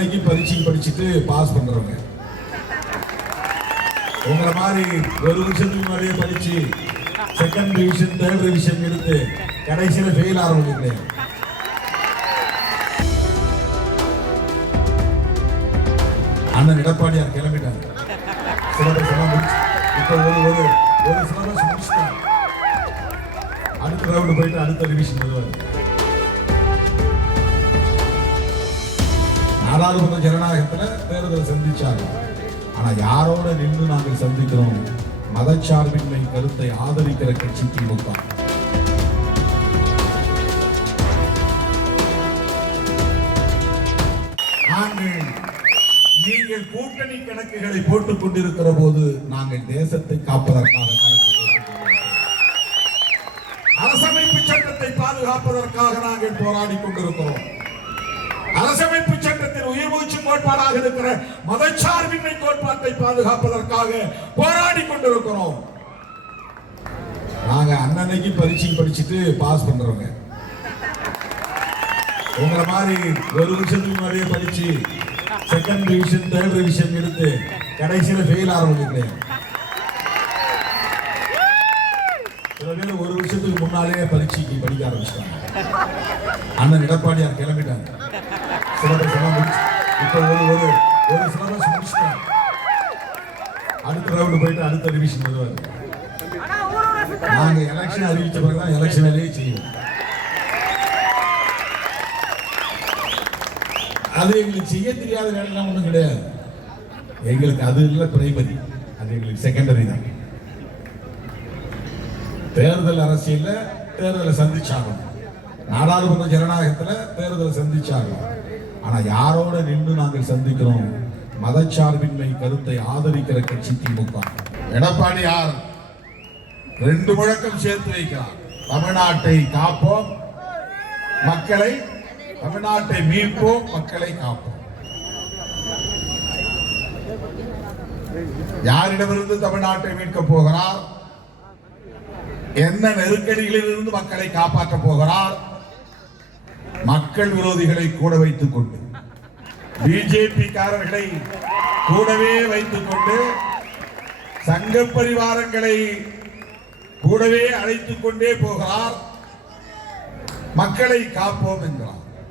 அன்னன்னைக்கு பரீட்சை படிச்சுட்டு பாஸ் பண்றவங்க. உங்களை மாதிரி ஒரு வருஷத்துக்கு முன்னாடியே படிச்சு செகண்ட் ரிவிஷன் தேர்ட் ரிவிஷன் எடுத்து கடைசியில் ஃபெயில் ஆகிறவங்க கிடையாது. அண்ணன் எடப்பாடியார் கிளம்பிட்டாங்க. சிலபஸ் எல்லாம் முடிச்சு இப்போ ஒரு சிலபஸ் முடிச்சுட்டாங்க. அடுத்த ரவுண்டு போயிட்டு அடுத்த ரிவிஷன் வருவார். நாடாளுமன்ற ஜனநாயகத்தில் தேர்தலை சந்திச்சாங்க. ஆனா யாரோட நின்று நாங்கள் சந்திக்கிறோம்? மதச்சார்பின்மை கருத்தை ஆதரிக்கிற கட்சி திமுக. நீங்கள் கூட்டணி கணக்குகளை போட்டுக் கொண்டிருக்கிற போது நாங்கள் தேசத்தை காப்பதற்காக அரசமைப்பு சட்டத்தை பாதுகாப்பதற்காக நாங்கள் போராடி கொண்டிருக்கிறோம். அரசமைப்பு சட்டத்தின் உயிர் மூச்சு கோட்பாடாக இருக்கிற மதச்சார்பின்மை கோட்பாட்டை பாதுகாப்பதற்காக போராடி கொண்டிருக்கிறோம். நாங்க அன்னன்னைக்கு பரீட்சை படிச்சுட்டு பாஸ் பண்றவங்க. உங்களை மாதிரி ஒரு வருஷத்துக்கு முன்னாடியே படிச்சு செகண்ட் ரிவிஷன் தேர்ட் ரிவிஷன் எடுத்து கடைசியில் ஃபெயில் ஆகிறவங்க கிடையாது. சில பேர் ஒரு வருஷத்துக்கு முன்னாலே பரீட்சைக்கு படிக்க ஆரம்பிச்சிட்டாங்க. அண்ணன் எடப்பாடியார் கிளம்பிட்டாங்க. சிலபஸ் எல்லாம் முடிச்சு இப்போ ஒரு சிலபஸ் முடிச்சுட்டாங்க. அடுத்த ரவுண்டு போயிட்டு அடுத்த ரிவிஷன் வருவார். நாங்கள் எலெக்ஷன் அறிவிச்ச பிறகுதான் எலெக்ஷன் வேலையே செய்வோம். அது எங்களுக்கு செய்ய தெரியாத வேலைலாம் ஒன்றும் கிடையாது. எங்களுக்கு அது இல்லை பிரைமரி, அது எங்களுக்கு செகண்டரி தான். தேர்தல் அரசியல்ல தேர்தலை சந்திச்சாகணும். நாடாளுமன்ற ஜனநாயகத்தில் தேர்தலை சந்திச்சாகணும். ஆனா யாரோட நின்று நாங்கள் சந்திக்கிறோம்? மதச்சார்பின்மை கருத்தை ஆதரிக்கிற கட்சி திமுக. எடப்பாடியார் 2 முழக்கம் சேர்த்து வைக்கிறார். தமிழ்நாட்டை காப்போம், மக்களை தமிழ்நாட்டை மீட்போம், மக்களை காப்போம். யாரிடமிருந்து தமிழ்நாட்டை மீட்க போகிறார்? என்ன நெருக்கடிகளில் இருந்து மக்களை காப்பாற்ற போகிறார்? மக்கள் விரோதிகளை கூட வைத்துக் கொண்டு, பிஜேபி காரர்களை கூடவே வைத்துக் கொண்டு, சங்க பரிவாரங்களை கூடவே அழைத்துக் கொண்டே போகிறார். மக்களை காப்போம் என்கிறார்.